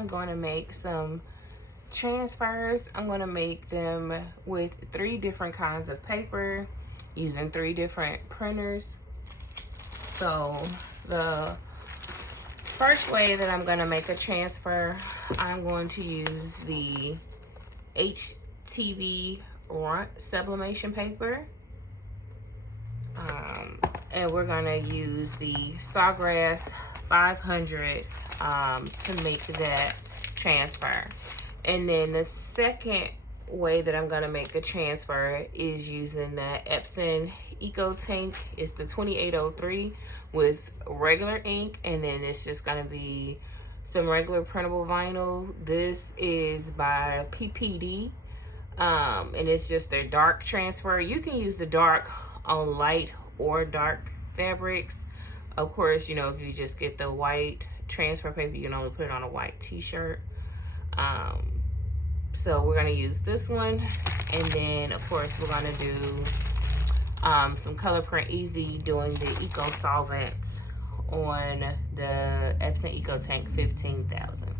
I'm going to make some transfers. I'm going to make them with 3 different kinds of paper using 3 different printers. So the first way that I'm going to make a transfer, I'm going to use the HTV sublimation paper. And we're going to use the Sawgrass 500 to make that transfer. And then the second way that I'm going to make the transfer is using the Epson EcoTank. It's the 2803 with regular ink, and then it's just going to be some regular printable vinyl. This is by PPD, and it's just their dark transfer. You can use the dark on light or dark fabrics. Of course, you know, if you just get the white transfer paper, you can only put it on a white t-shirt. So we're going to use this one, and then of course we're going to do some Color Print Easy doing the Eco Solvents on the Epson EcoTank 15,000.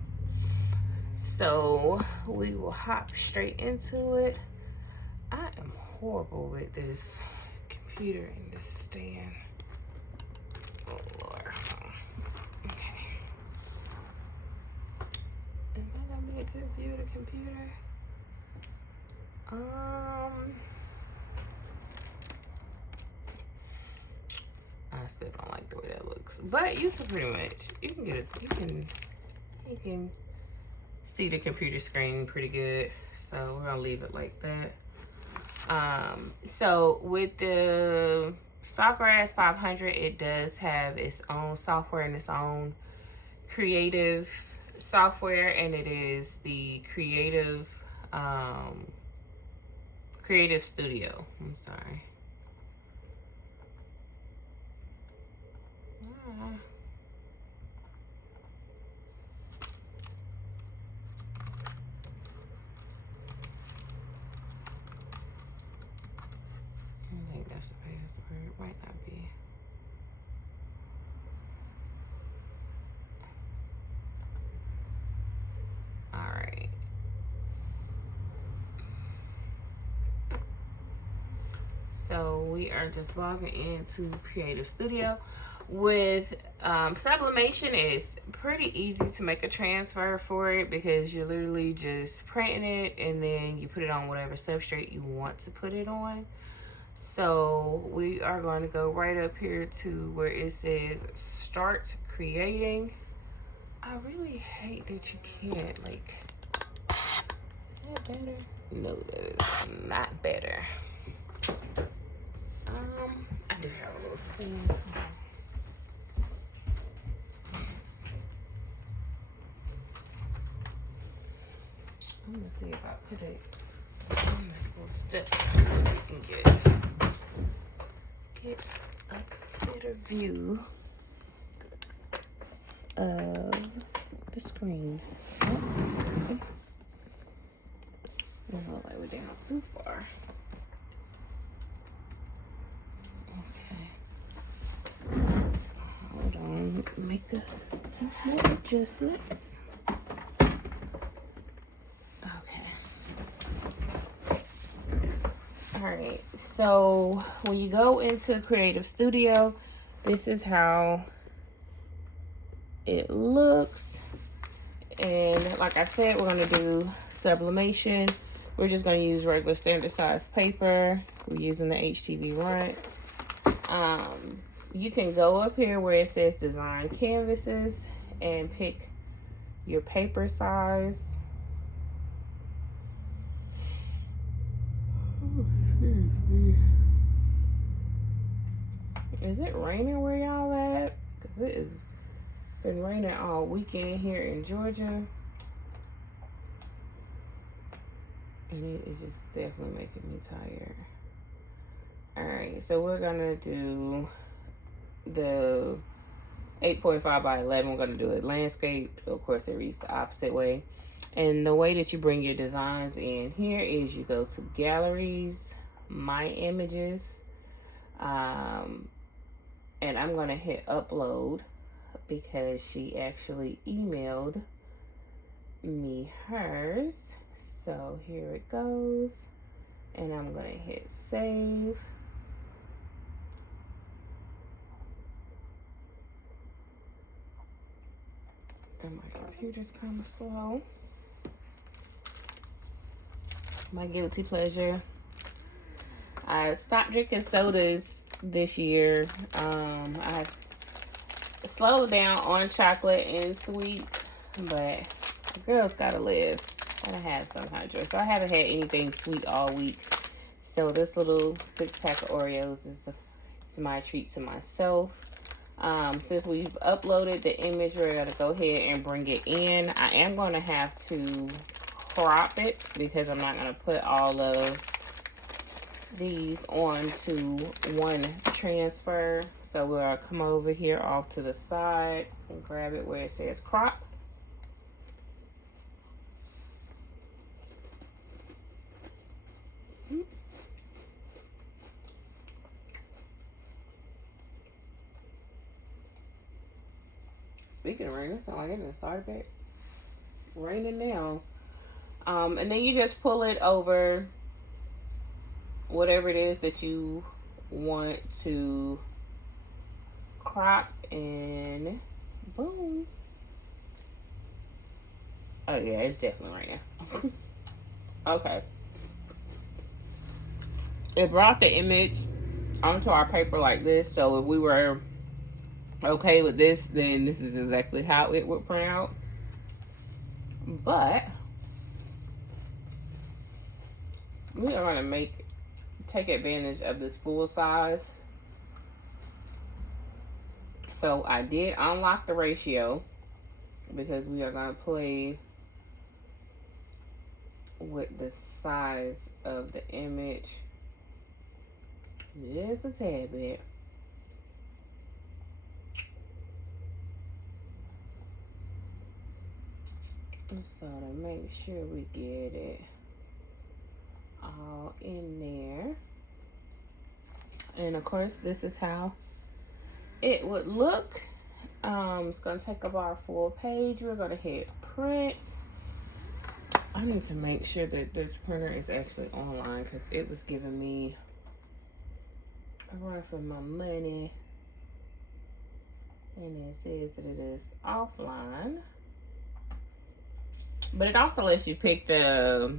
So we will hop straight into it. I am horrible with this computer and this stand. Oh Lord. Okay. Is that gonna be a good view of the computer? I still don't like the way that looks, but you can pretty much, you can get it, you can see the computer screen pretty good. So we're gonna leave it like that. So with the Sawgrass 500, it does have its own software and its own creative software, and it is the Creative Studio. I'm sorry. I think that's the password. It might not be. All right. So we are just logging into Creative Studio. With sublimation, it's pretty easy to make a transfer for it because you're literally just printing it and then you put it on whatever substrate you want to put it on. So we are going to go right up here to where it says start creating. I really hate that you can't, like, is that better? No, that is not better. I do have a little stand. I'm gonna see if I put it on this little step so we can get a better view of the screen. Oh, I don't know, like we're down too far. Okay. Hold on, make a more adjustments. Alright, so when you go into Creative Studio, this is how it looks. And like I said, we're going to do sublimation. We're just going to use regular standard size paper. We're using the HTV Runt. You can go up here where it says design canvases and pick your paper size. Is it raining where y'all at? Cause it has been raining all weekend here in Georgia. And it is just definitely making me tired. Alright, so we're gonna do the 8.5 by 11. We're gonna do it landscape. So of course it reads the opposite way. And the way that you bring your designs in here is you go to galleries, my images, and I'm gonna hit upload because she actually emailed me hers. So here it goes. And I'm going to hit save. And my computer's kind of slow. My guilty pleasure. I stopped drinking sodas this year. I slowed down on chocolate and sweets, but the girls gotta live. Gotta have some kind of joy. So I haven't had anything sweet all week. So this little 6-pack of Oreos is my treat to myself. Since we've uploaded the image, we're gonna go ahead and bring it in. I am gonna have to crop it because I'm not gonna put all of these onto one transfer. So we'll come over here off to the side and grab it where it says crop. Speaking of rain, it sounds like it done started back raining now. And then you just pull it over whatever it is that you want to crop, and boom. Oh yeah, it's definitely raining. Okay. It brought the image onto our paper like this, so if we were okay with this, then this is exactly how it would print out. But we are going to take advantage of this full size. So I did unlock the ratio because we are going to play with the size of the image just a tad bit. So to make sure we get it all in there. And of course, this is how it would look. It's going to take up our full page. We're going to hit print. I need to make sure that this printer is actually online because it was giving me a run for my money. And it says that it is offline. But it also lets you pick the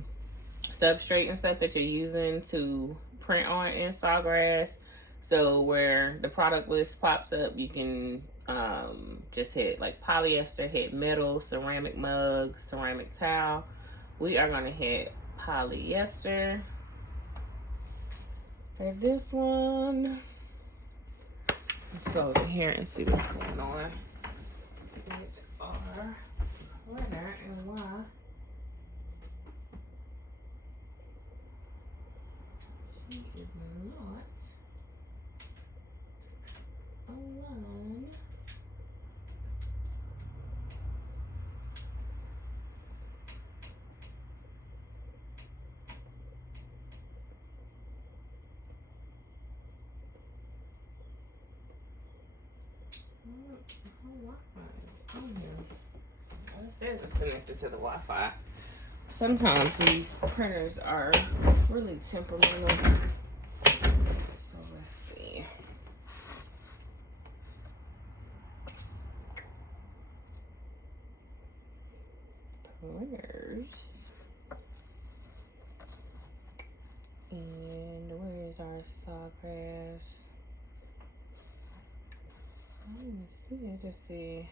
substrate and stuff that you're using to print on in Sawgrass. So where the product list pops up, you can just hit like polyester, hit metal, ceramic mug, ceramic towel. We are going to hit polyester for this one. Let's go over here and see what's going on with our printer and why she is not alone. It says it's connected to the Wi-Fi. Sometimes these printers are really temperamental. So let's see. Printers. And where is our Sawgrass? I don't see it. Just see.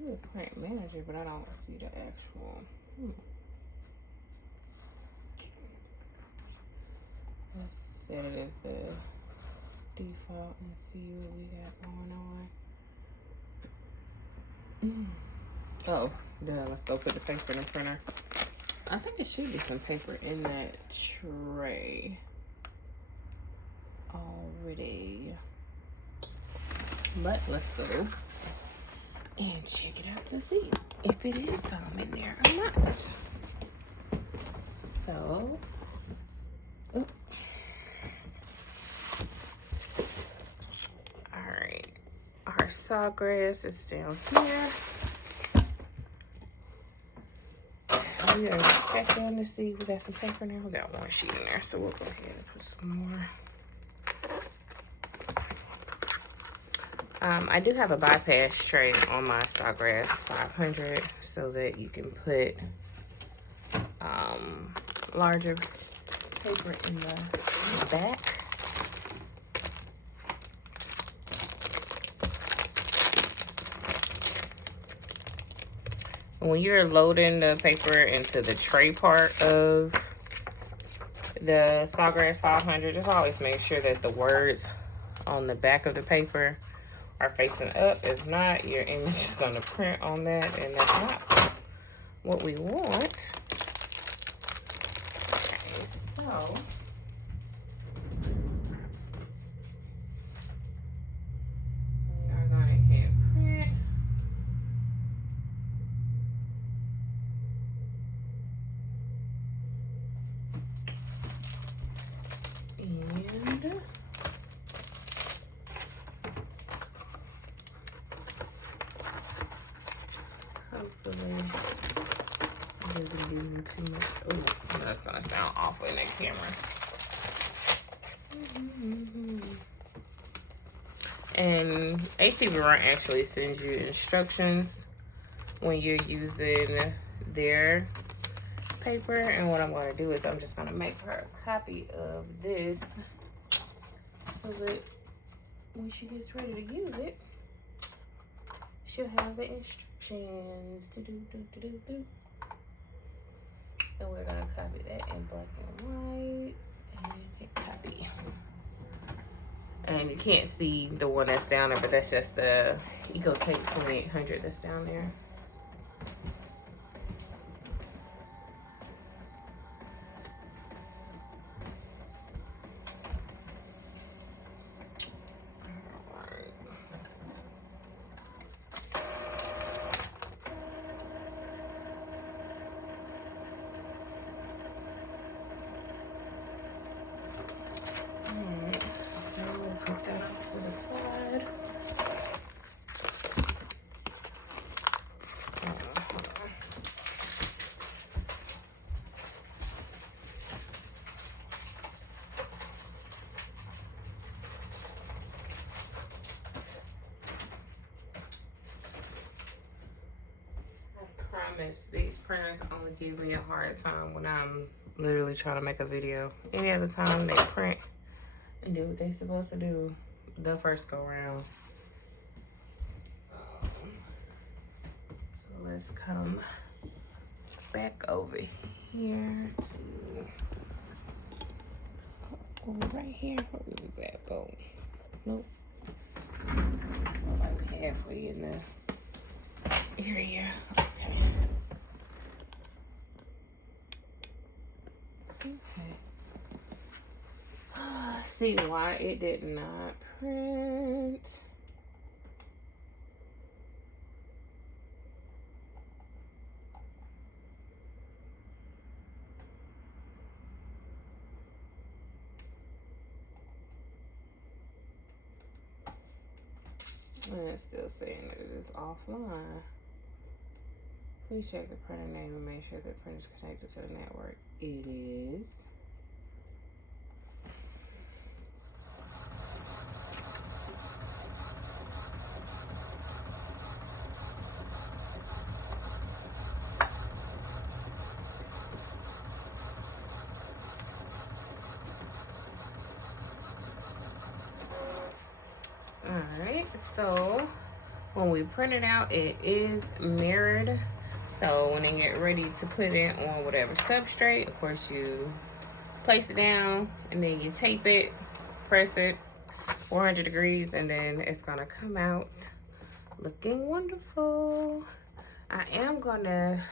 The print manager, but I don't see the actual. Let's set it as the default and see what we got going on. Oh, then let's go put the paper in the printer. I think there should be some paper in that tray already. But let's go and check it out to see if it is some in there or not. So, all right, our Sawgrass is down here. we gotta check down to see we got some paper now. We got one sheet in there, so we'll go ahead and put some more. I do have a bypass tray on my Sawgrass 500 so that you can put larger paper in the back. When you're loading the paper into the tray part of the Sawgrass 500, just always make sure that the words on the back of the paper are facing up. If not, your image is going to print on that, and that's not what we want. Okay, so we are going to hit print. And hopefully it doesn't give me too much. Oh, that's gonna sound awful in that camera. And HTV Run actually sends you instructions when you're using their paper. And what I'm going to do is I'm just going to make her a copy of this so that when she gets ready to use it, she'll have the instructions. And we're going to copy that in black and white and hit copy. And you can't see the one that's down there, but that's just the EcoTape 2800 that's down there. These printers only give me a hard time when I'm literally trying to make a video. Any other time they print and do what they're supposed to do the first go round. So let's come back over here to right here. What was that? Boom. Nope. Like halfway in the area. Okay. Okay. See why it did not print. And it's still saying that it is offline. Please check the printer name and make sure the printer is connected to the network. It is. Alright, so when we print it out, it is mirrored. So when you get ready to put it on whatever substrate, of course you place it down and then you tape it, press it 400 degrees, and then it's gonna come out looking wonderful. I am gonna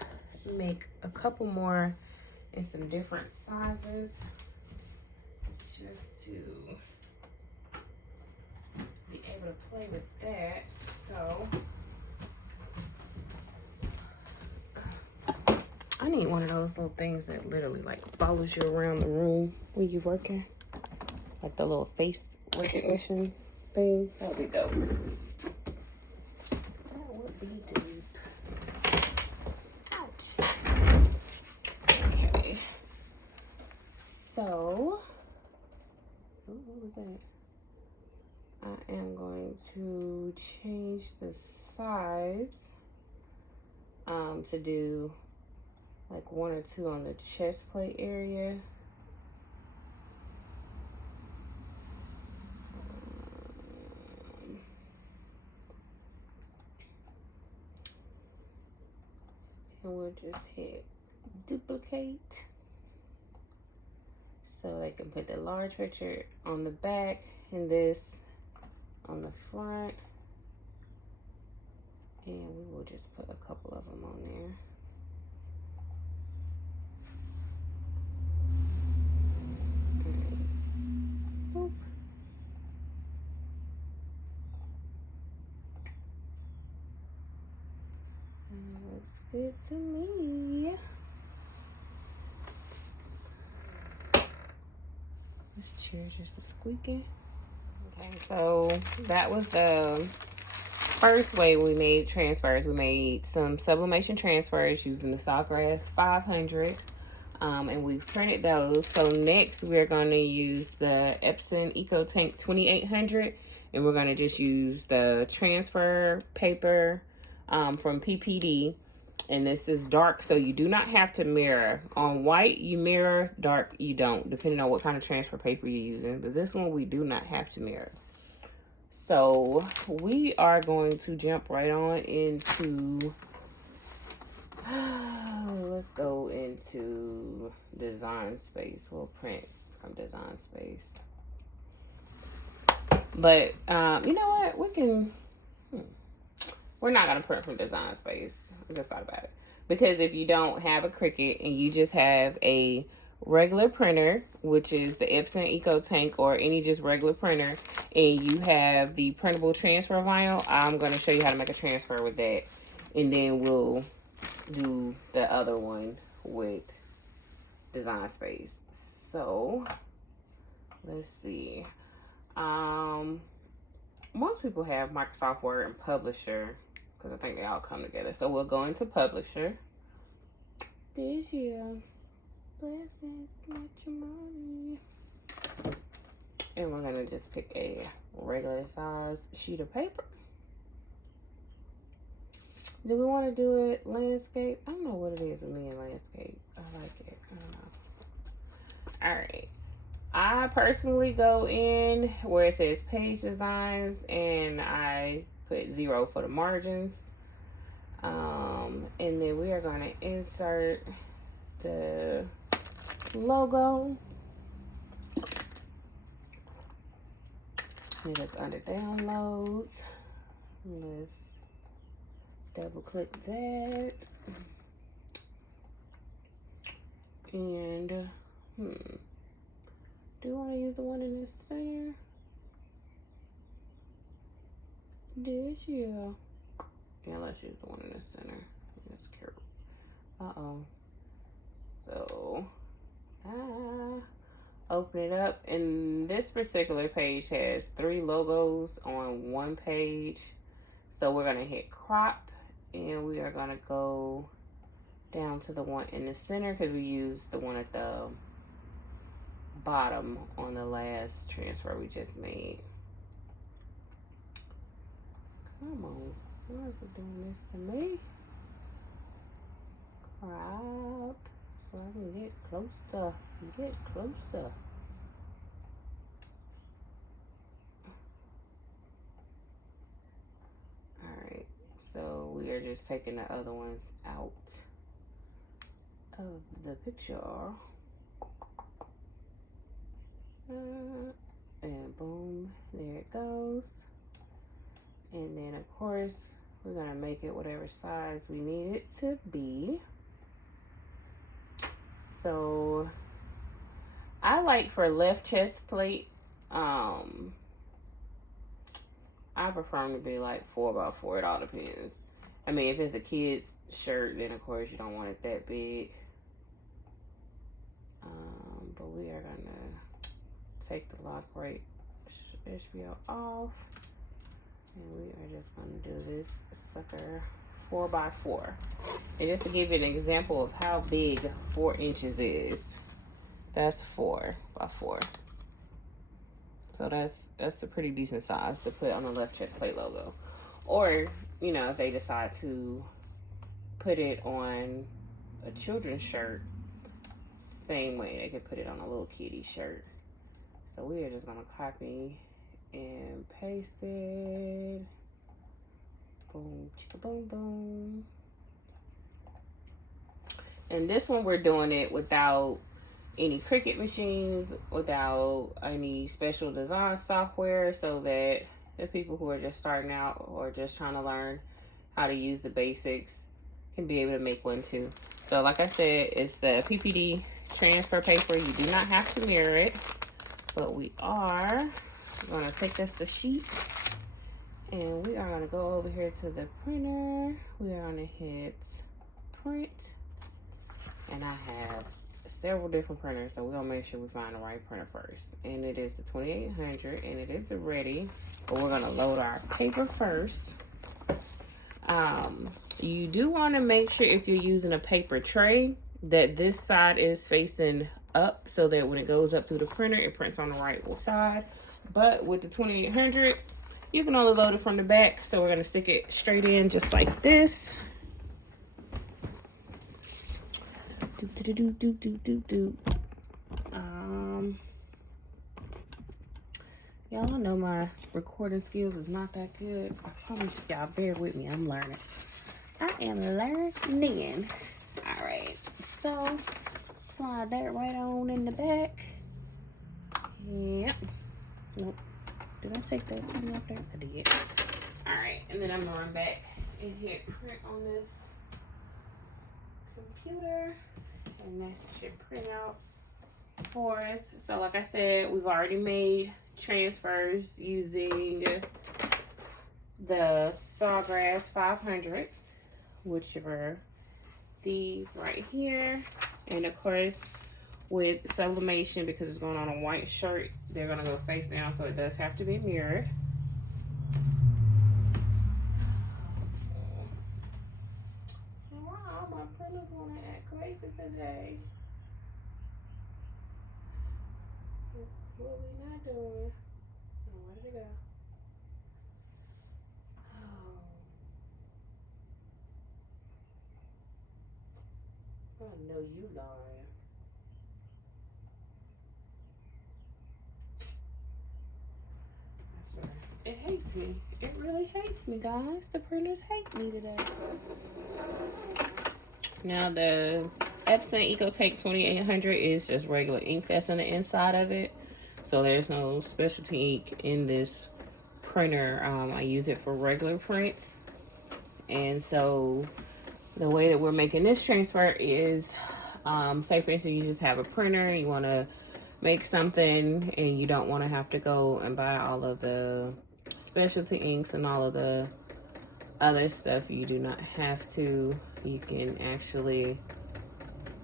make a couple more in some different sizes just to be able to play with that. So I need one of those little things that literally like follows you around the room when you're working. Like the little face recognition thing. That would be dope. That would be dope. Ouch. So, what was that? I am going to change the size to do like 1 or 2 on the chest plate area. And we'll just hit duplicate so they can put the large picture on the back and this on the front. And we will just put a couple of them on there. Boop. And it looks good to me. This chair just squeaking. Okay, so that was the first way we made transfers. We made some sublimation transfers using the Sawgrass 500. And we've printed those. So next we're going to use the Epson EcoTank 2800, and we're going to just use the transfer paper from PPD. And this is dark, so you do not have to mirror. On white you mirror, dark you don't, depending on what kind of transfer paper you're using. But this one we do not have to mirror. So we are going to jump right on into let's go into Design Space. We'll print from Design Space. But you know what? We can. We're not gonna print from Design Space. I just thought about it, because if you don't have a Cricut and you just have a regular printer, which is the Epson EcoTank or any just regular printer, and you have the printable transfer vinyl, I'm gonna show you how to make a transfer with that, and then we'll do the other one with Design Space. So let's see. Most people have Microsoft Word and Publisher, because I think they all come together. So we'll go into Publisher. This year, blessings, matrimony. And we're gonna just pick a regular size sheet of paper. Do we want to do it landscape? I don't know what it is with me in landscape. I like it. I don't know. All right. I personally go in where it says page designs and I put 0 for the margins. And then we are going to insert the logo. And it's under downloads. Let's double click that. And do you want to use the one in the center? This, yeah. Yeah, let's use the one in the center. That's cute. Uh-oh. So, open it up. And this particular page has 3 logos on one page. So we're going to hit crop. And we are going to go down to the one in the center, because we used the one at the bottom on the last transfer we just made. Come on. Why is it doing this to me? Crop. So I can get closer. Get closer. Alright. So we are just taking the other ones out of the picture. And boom, there it goes. And then of course we're gonna make it whatever size we need it to be. So I like for left chest plate, I prefer them to be like 4x4. It all depends. I mean, if it's a kid's shirt, then of course you don't want it that big. But we are gonna take the lock right HBO off, and we are just gonna do this sucker 4x4. And just to give you an example of how big 4 inches is, That's 4 by 4. So that's a pretty decent size to put on the left chest plate logo. Or, you know, if they decide to put it on a children's shirt, same way they could put it on a little kitty shirt. So we are just gonna copy and paste it. Boom, chicka boom, boom. And this one we're doing it without any Cricut machines, without any special design software, so that the people who are just starting out or just trying to learn how to use the basics can be able to make one too. So like I said, it's the PPD transfer paper. You do not have to mirror it, but we are going to take us the sheet and we are going to go over here to the printer. We are going to hit print, and I have several different printers, so we're gonna make sure we find the right printer first. And it is the 2800, and it is ready, but we're gonna load our paper first. You do want to make sure, if you're using a paper tray, that this side is facing up, so that when it goes up through the printer, it prints on the right side. But with the 2800, you can only load it from the back, so we're gonna stick it straight in just like this. Y'all, I know my recording skills is not that good. I promise y'all, bear with me. I'm learning. I am learning. All right, so slide that right on in the back. Yep. Nope. Did I take that thing up there? I did. All right, and then I'm gonna run back and hit print on this computer. And that should print out for us. So like I said, we've already made transfers using the Sawgrass 500, which are these right here. And of course, with sublimation, because it's going on a white shirt, they're going to go face down, so it does have to be mirrored. Wow, my printer's going to act crazy today. This is what we're not doing. Oh, where did it go? Oh. I know you lying. I swear. It hates me. It really hates me, guys. The printers hate me today. Now the Epson EcoTake 2800 is just regular ink that's on the inside of it. So there's no specialty ink in this printer. I use it for regular prints. And so the way that we're making this transfer is, say for instance, you just have a printer, you want to make something and you don't want to have to go and buy all of the specialty inks and all of the other stuff. You do not have to. You can actually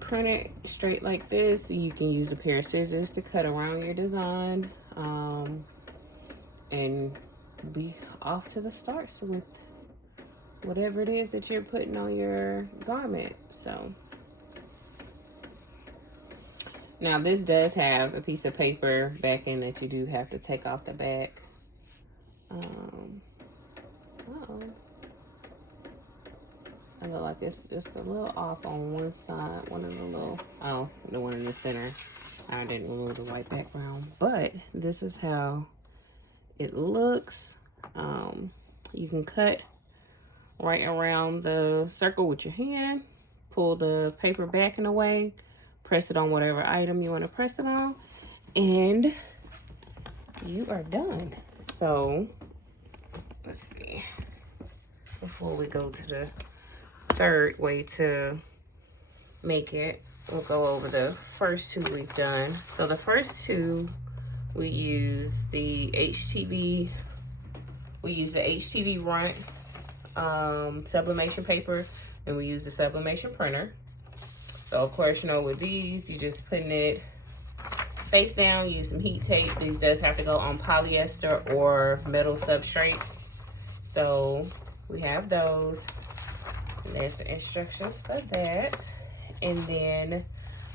print it straight like this. You can use a pair of scissors to cut around your design, and be off to the starts with whatever it is that you're putting on your garment. So now this does have a piece of paper backing that you do have to take off the back. I look like it's just a little off on one side. One of the little, oh, the one in the center. I didn't remove the white background, but this is how it looks. You can cut right around the circle with your hand, pull the paper back and away, press it on whatever item you want to press it on, and you are done. So let's see, before we go to the third way to make it, we'll go over the first two we've done. So the first two, we use the HTV, Runt sublimation paper, and we use the sublimation printer. So of course, you know, with these, you just putting it face down, use some heat tape. These does have to go on polyester or metal substrates. So we have those. And there's the instructions for that. And then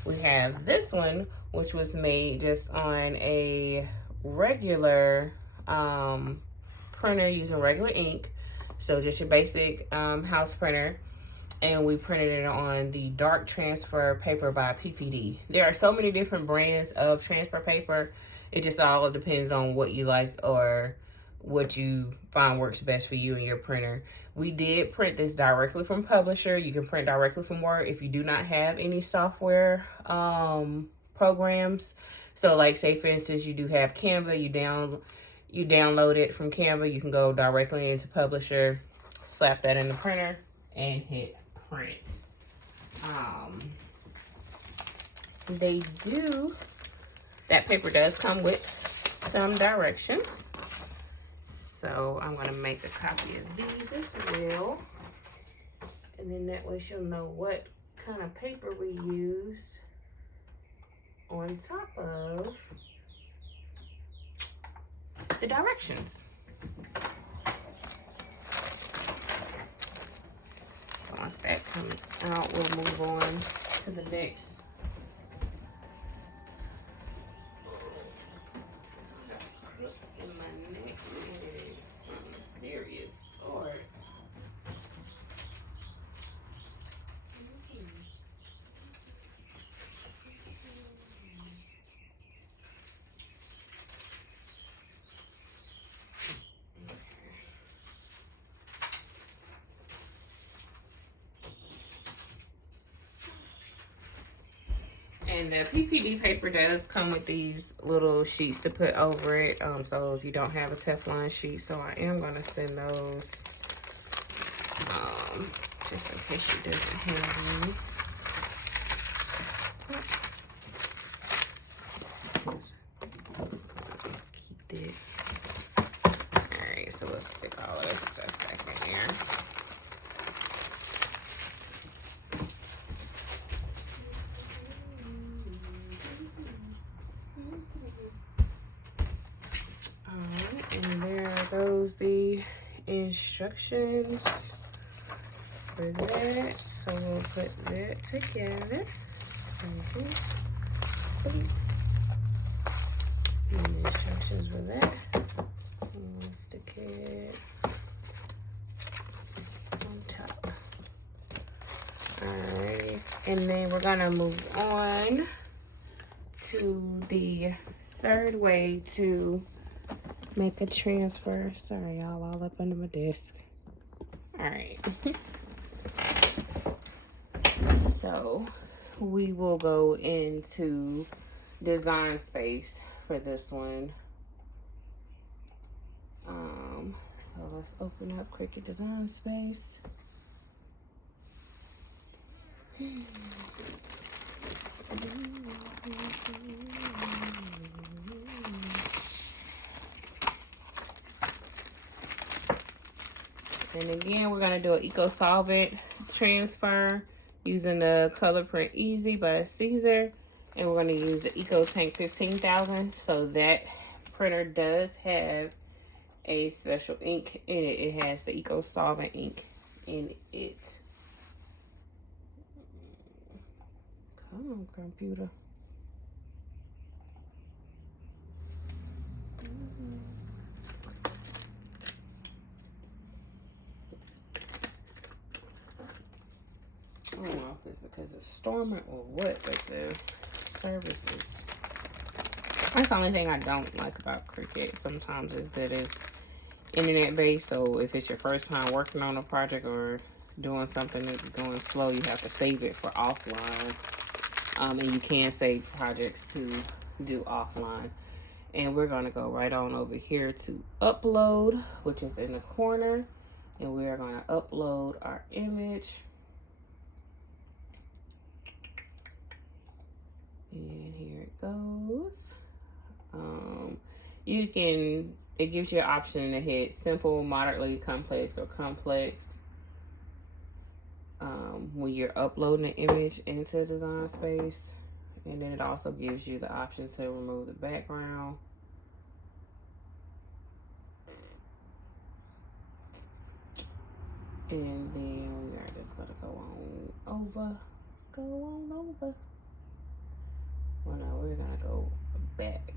We have this one, which was made just on a regular printer using regular ink. So just your basic house printer. And we printed it on the Dark Transfer paper by PPD. There are so many different brands of transfer paper. It just all depends on what you like or what you find works best for you and your printer. We did print this directly from publisher. You can print directly from Word if you do not have any software programs. So like say for instance you do have Canva, you download it from Canva, you can go directly into publisher, slap that in the printer, and hit print. They do, that paper does come with some directions. So I'm gonna make a copy of these as well. And then that way she'll know what kind of paper we used on top of the directions. So once that comes out, we'll move on to the next. In my neck is something serious. Lord. And the PPD paper does come with these little sheets to put over it. So if you don't have a Teflon sheet, so I am gonna send those, just in case she doesn't have any. Keep it. All right, so let's stick all of this stuff back in there. And there goes the instructions for that. So we'll put that together. And the instructions for that. We'll stick it on top. Alright, and then we're gonna move on to the third way to make a transfer. Sorry, y'all, all up under my desk. All right. So we will go into Design Space for this one. So let's open up Cricut Design Space. And again, we're gonna do an eco solvent transfer using the Color Print Easy by Caesar, and we're gonna use the Eco Tank 15,000. So that printer does have a special ink in it. It has the eco solvent ink in it. Come on, computer. I don't know if it's because it's storming or what, but the services. That's the only thing I don't like about Cricut sometimes is that it's internet based. So if it's your first time working on a project or doing something that's going slow, you have to save it for offline. And you can save projects to do offline. And we're going to go right on over here to upload, which is in the corner. And we are going to upload our image. And here it goes. It gives you an option to hit simple, moderately complex, or complex when you're uploading an image into Design Space. And then it also gives you the option to remove the background. And then we are just gonna go on over. we're gonna go back.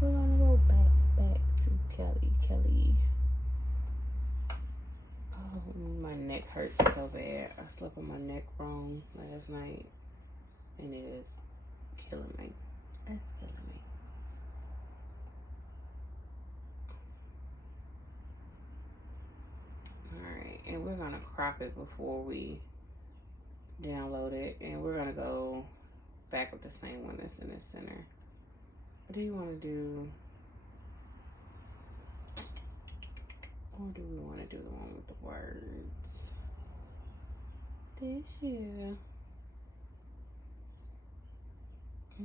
We're gonna go back to Kelly. Oh, my neck hurts so bad. I slept on my neck wrong last night, and it is killing me. It's killing me. Alright, and we're gonna crop it before we download it, and we're gonna go back with the same one that's in the center. What do you want to do? Or do we want to do the one with the words? This year. I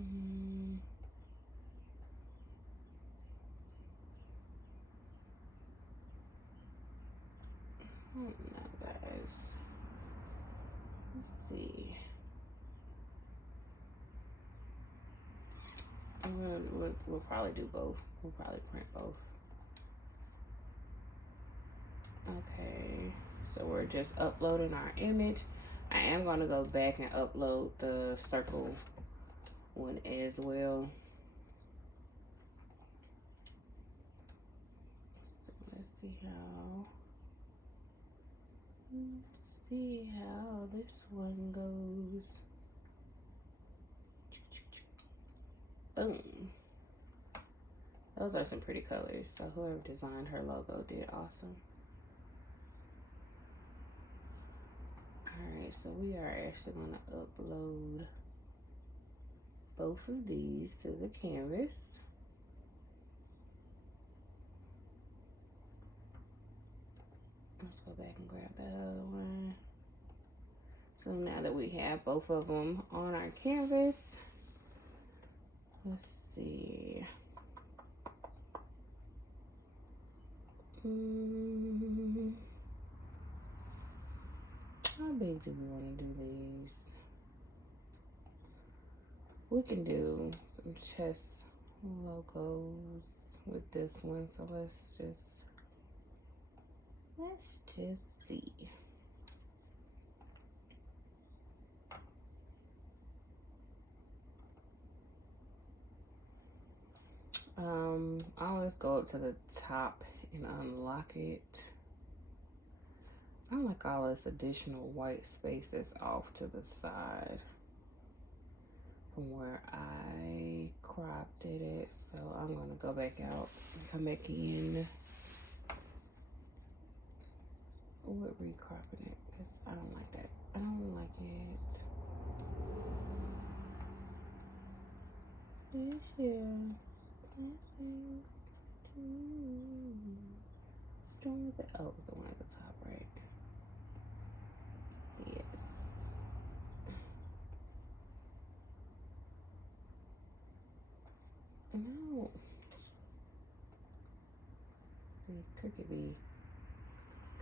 don't know, guys. Let's see. We'll probably do both. We'll probably print both. Okay, so we're just uploading our image. I am going to go back and upload the circle one as well. So let's see how this one goes. Boom. Those are some pretty colors. So whoever designed her logo did awesome. Alright, so we are actually going to upload both of these to the canvas. Let's go back and grab the other one. So now that we have both of them on our canvas, let's see. How big do we want to do these? We can do some chest logos with this one, so let's just see. I'll just go up to the top and unlock it. I like all this additional white space that's off to the side from where I cropped it at. So I'm gonna go back out and come back in with recropping it, because I don't like that. I don't like it. This year, oh, it was the one at the top, right? Yes. No. See,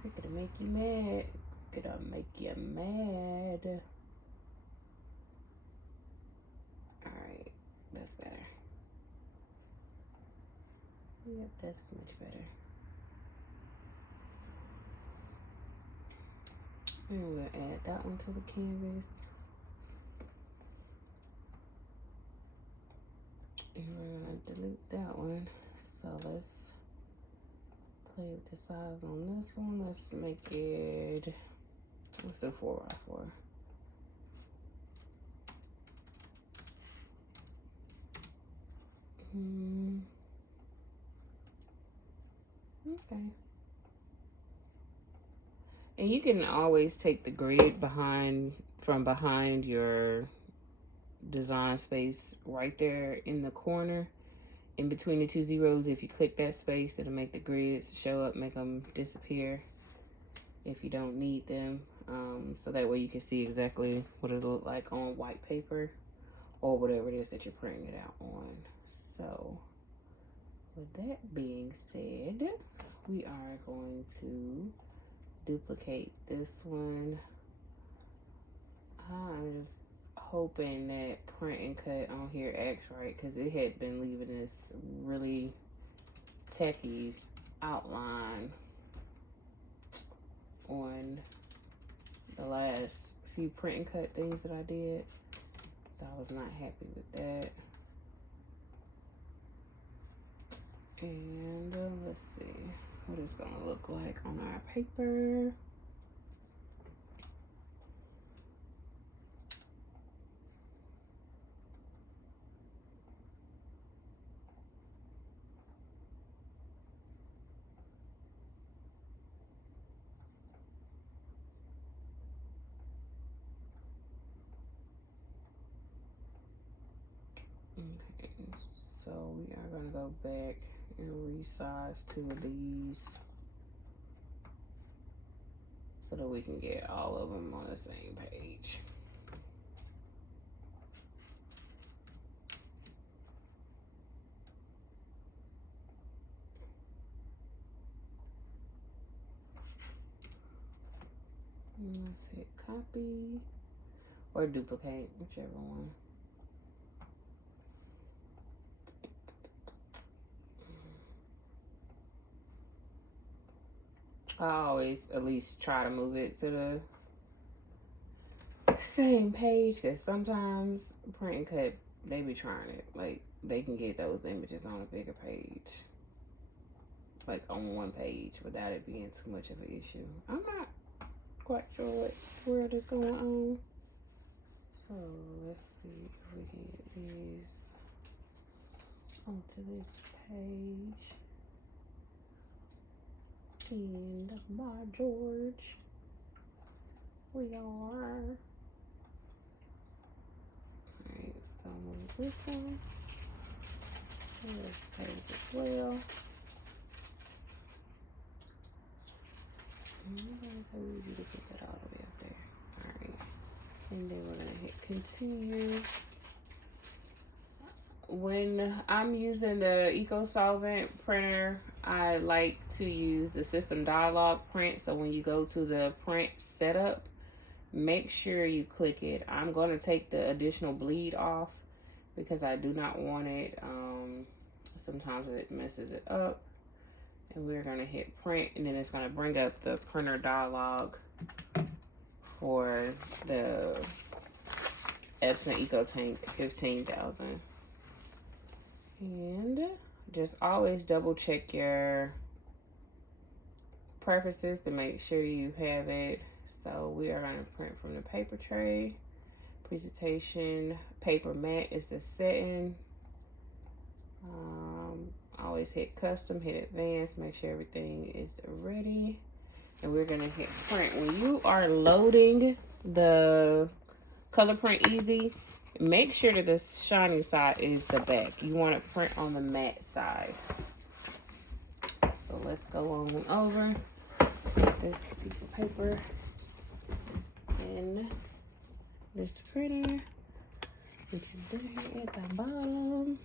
Cricket'll make you mad. Cricket'll make you mad. Alright, that's better. Yep, that's much better. And we'll add that one to the canvas. And we're gonna delete that one. So let's play with the size on this one. Let's make it, let's do 4x4. Okay. And you can always take the grid from behind your design space right there in the corner in between the two zeros. If you click that space, it'll make the grids show up, make them disappear if you don't need them. So that way you can see exactly what it'll look like on white paper or whatever it is that you're printing it out on. So with that being said, we are going to duplicate this one. I'm just hoping that print and cut on here acts right, because it had been leaving this really tacky outline on the last few print and cut things that I did. So I was not happy with that. And let's see what it's gonna look like on our paper. Okay, so we are gonna go back and resize 2 of these so that we can get all of them on the same page. And let's hit copy or duplicate, whichever one. I always at least try to move it to the same page, because sometimes print and cut, they be trying it. Like, they can get those images on a bigger page, like on one page, without it being too much of an issue. I'm not quite sure what word is going on. So let's see if we can get these onto this page. And by George, we are. Alright, so move this one to this page as well. I'm going to need you to put that all the way up there. Alright, and then we're going to hit continue. When I'm using the EcoSolvent printer, I like to use the System Dialog print. So when you go to the print setup, make sure you click it. I'm going to take the additional bleed off because I do not want it. Sometimes it messes it up. And we're going to hit print, and then it's going to bring up the printer dialog for the Epson EcoTank 15,000. And just always double check your preferences to make sure you have it. So we are going to print from the paper tray. Presentation, paper matte is the setting. Always hit custom, hit advanced, make sure everything is ready. And we're going to hit print. When you are loading the Color Print Easy, make sure that the shiny side is the back. You want to print on the matte side. So let's go on over this piece of paper and this printer, which is down here at the bottom.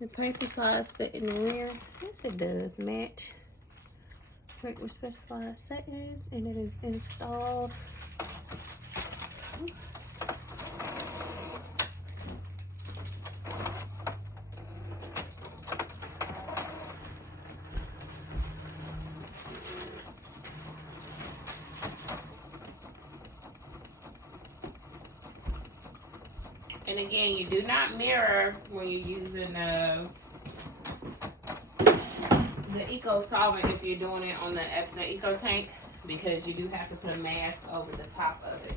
The paper size set in the rear. Yes, it does match. Print with specified settings, and it is installed. And again, you do not mirror when you're using the EcoSolvent if you're doing it on the Epson EcoTank, because you do have to put a mask over the top of it.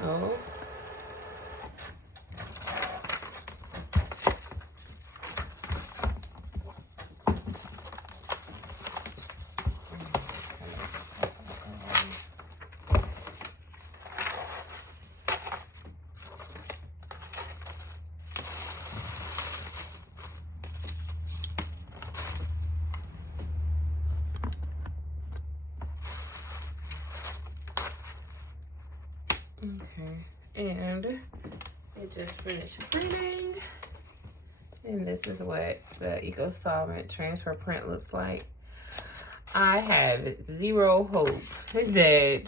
Oh. Okay, and it just finished printing, and this is what the Eco Solvent transfer print looks like. I have zero hope that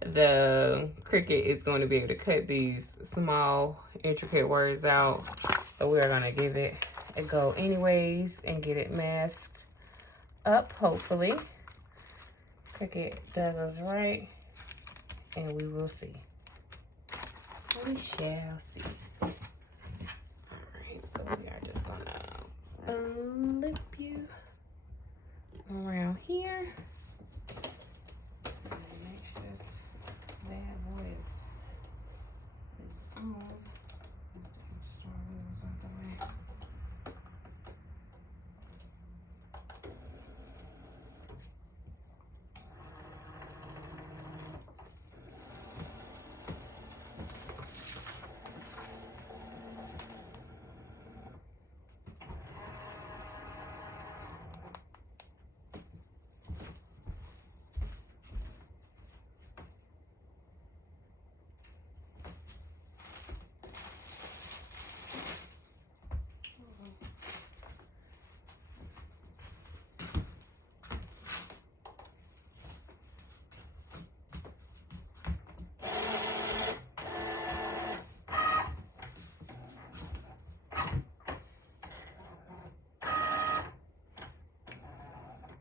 the Cricut is going to be able to cut these small, intricate words out, but we are going to give it a go anyways and get it masked up, hopefully. Cricut does us right, and we will see. We shall see. Alright, so we are just gonna flip you around here. And make sure this bad boy is on. Start wheels out the way.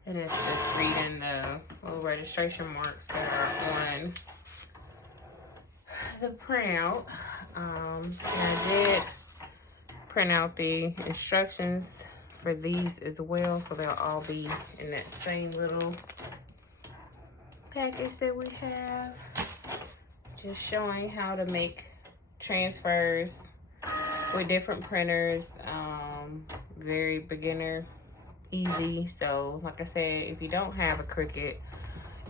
It is just reading the little registration marks that are on the printout. And I did print out the instructions for these as well, so they'll all be in that same little package that we have. It's just showing how to make transfers with different printers. Very beginner easy. So like I said, if you don't have a Cricut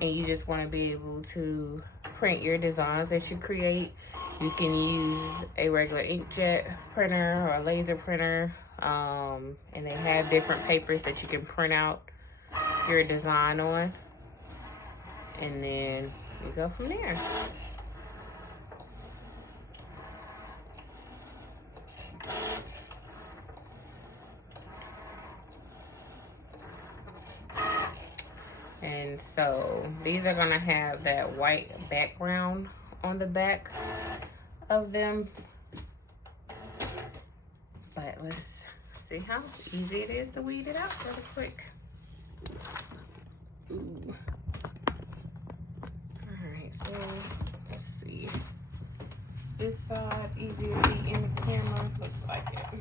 and you just want to be able to print your designs that you create, you can use a regular inkjet printer or a laser printer, and they have different papers that you can print out your design on, and then you go from there. And so these are gonna have that white background on the back of them. But let's see how easy it is to weed it out really quick. Ooh. Alright, so let's see. This side easier to be in the camera. Looks like it.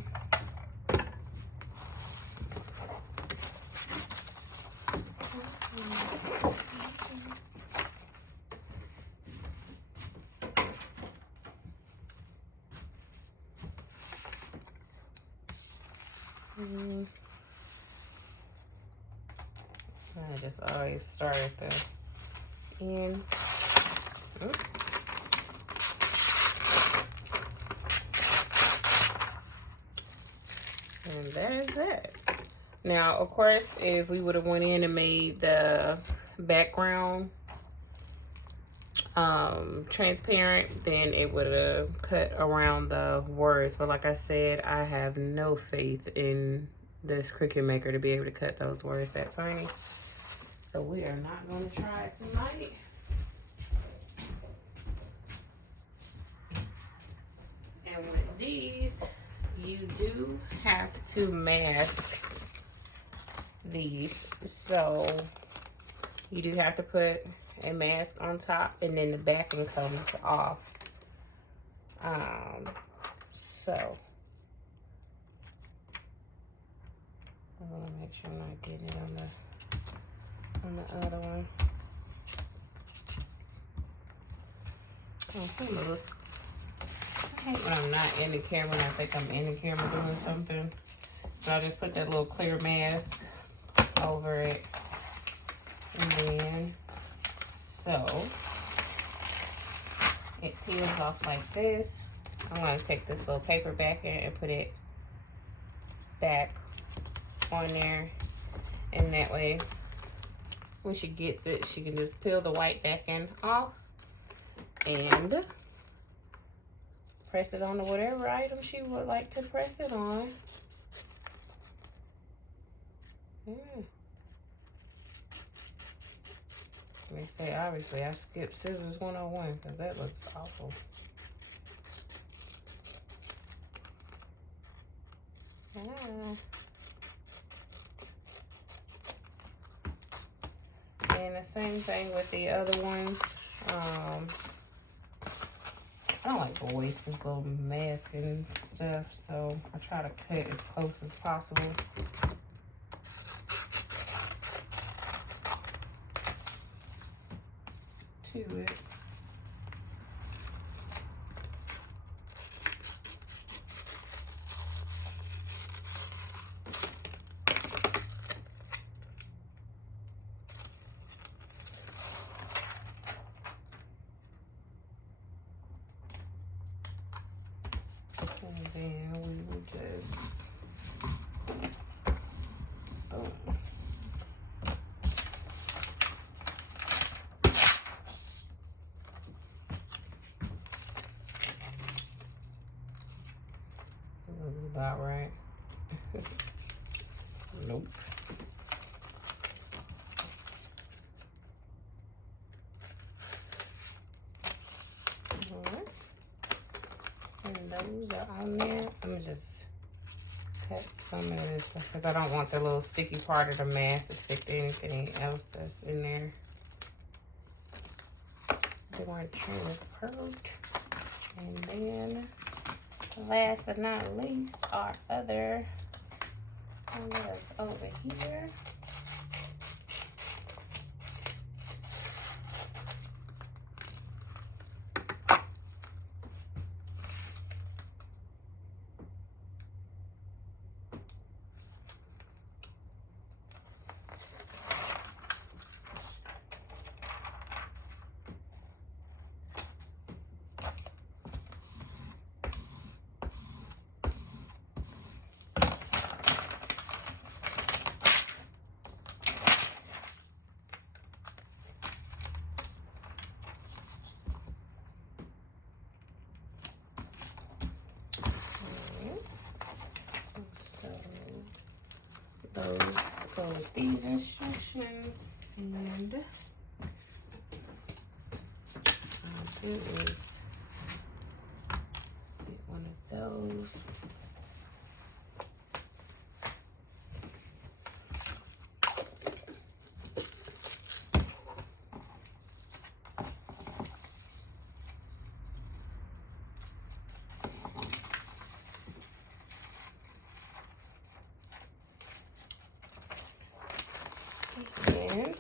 I just always start at the end. Oops. And that is that. Now, of course, if we would have went in and made the background transparent, then it would have cut around the words. But like I said, I have no faith in this Cricut Maker to be able to cut those words that tiny. So we are not going to try it tonight. And with these, you do have to mask these. So you do have to put a mask on top, and then the backing comes off. So I want to make sure I'm not getting it on the other one. I hate when I'm not in the camera and I think I'm in the camera doing something. So I just put that little clear mask over it. And then, so, it peels off like this. I'm going to take this little paper back and put it back on there. And that way, when she gets it, she can just peel the white back end off and press it on to whatever item she would like to press it on. They say, obviously, I skipped Scissors 101 because that looks awful. And the same thing with the other ones. I don't like waste this little mask and stuff, so I try to cut as close as possible. To it. And then we will just boom. Looks about right. Nope. Alright. And those are on there. Let me just cut some of this because I don't want the little sticky part of the mask to stick to anything else that's in there. They want to transparent. And then last but not least, our other one that's over here. Those go with these instructions, and I'll do is get one of those. And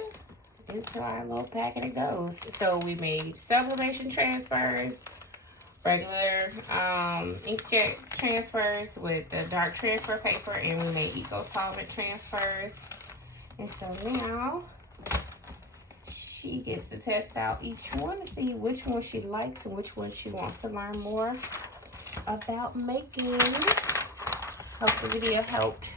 into our little packet it goes. So we made sublimation transfers, regular inkjet transfers with the dark transfer paper, and we made eco solvent transfers. And so now she gets to test out each one to see which one she likes and which one she wants to learn more about making. Hope the video helped.